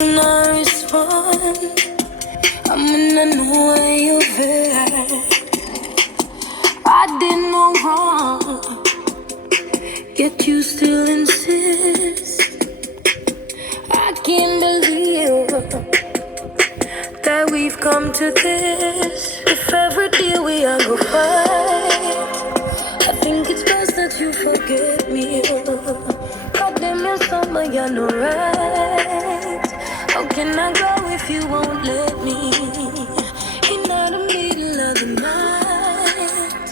Not respond. I'm in a new way of it. I did no wrong, yet you still insist. I can't believe that we've come to this. If every day we are go fight, I think it's best that you forget me. God damn, you're summer, you're no right. How can I go if you won't let me? In the middle of the night,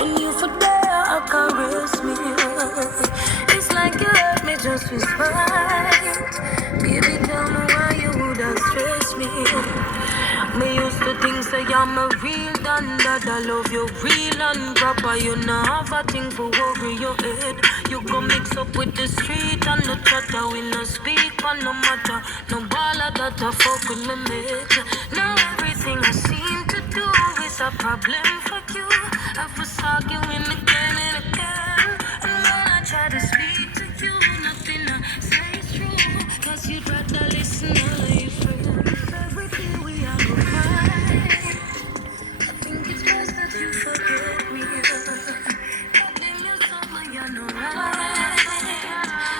when you for there, I caress me. It's like you hurt me just with spite. Baby, tell me why you would have stressed me. Me used to think say I'm a real done that I love you real and proper. You know have a thing for worry your head. You go mix up with the street and the chatter. We no speak on no matter. No baller that I fuck with me mate. Now everything I seem to do is a problem for you. I was arguing again and again. And when I try to speak to you, nothing I say is true. Cause you'd rather listen to your friends. Everything we are go fight. I think it's best that you forget me. Goddamn, you're someone you're no right.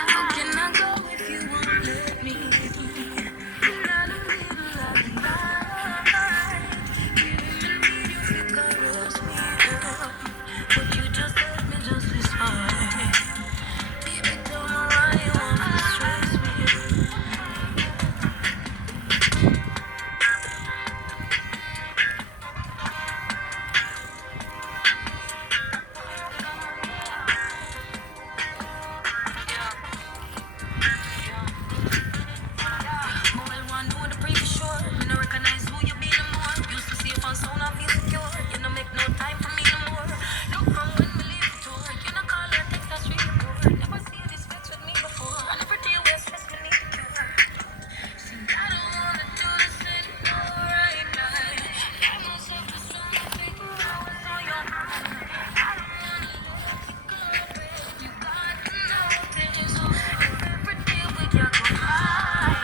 How can I go if you won't let me? You're not a middle of the night. Giving me you feel caress me. But you just hurt me just this hard. Baby, tell me why you want to stress me. Mobile one doing the pretty sure. You know recognize who you be no more. Used to see if on sound I feel secure. You know make no time for me no more. Look from when we leave the tour. You know call or text that's really poor. Never see this fix with me before. And every day we're stressed we need to cure. See I don't wanna do this anymore right now. Find myself just trying to figure out what's on your mind. I don't wanna let you go, babe. You got to know this. If every day we can go high.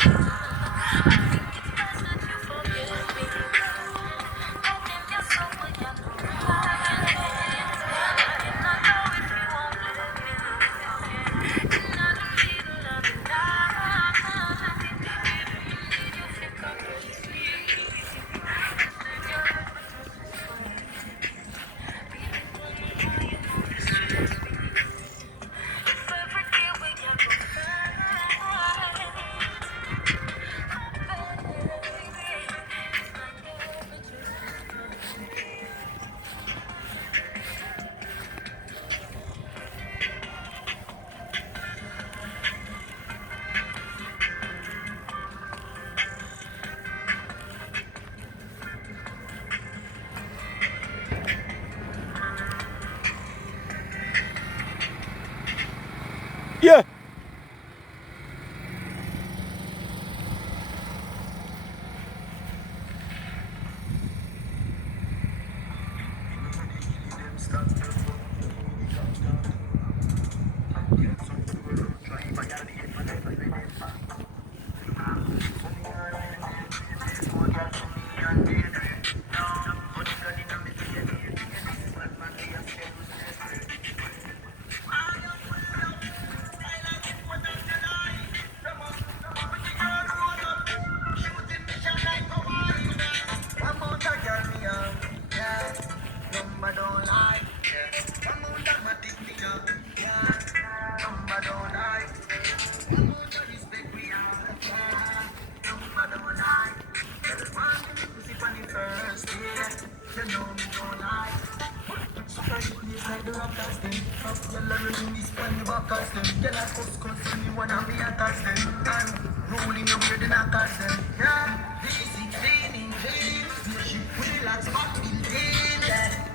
Yeah.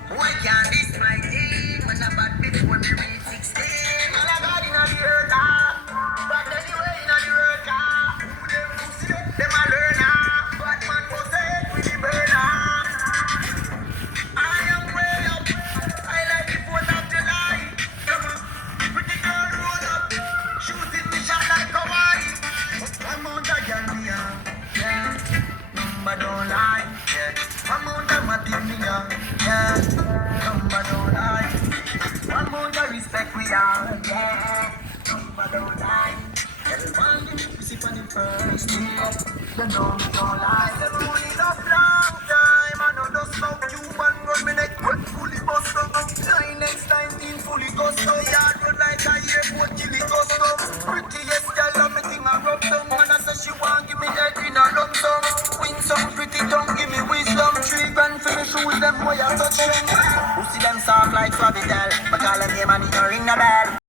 Why can't this my team? When I bad before me reach 16. Man, I got in the earth, but anyway, in the earth, who them pussy, them a learner. Bad man go say with the burner. I am way up. I like the 4th of July. Come on, pretty girl roll up. yard, yeah. Number don't lie. Everyone give me pussy for the first thing. You know me don't lie. Never money enough long time. I know just how you and run me neck. Fully bust up. Try next 19 fully custom. Yard run like a airport chili custom. Prettiest girl of me thing I rub down. And I say she want give me head in a lump sum. Win some pretty tongue, give me wisdom. 3 grand for me shoes, them boy I touch them. Pussy them soft like Flavidel. But call them name and it don't ring a bell.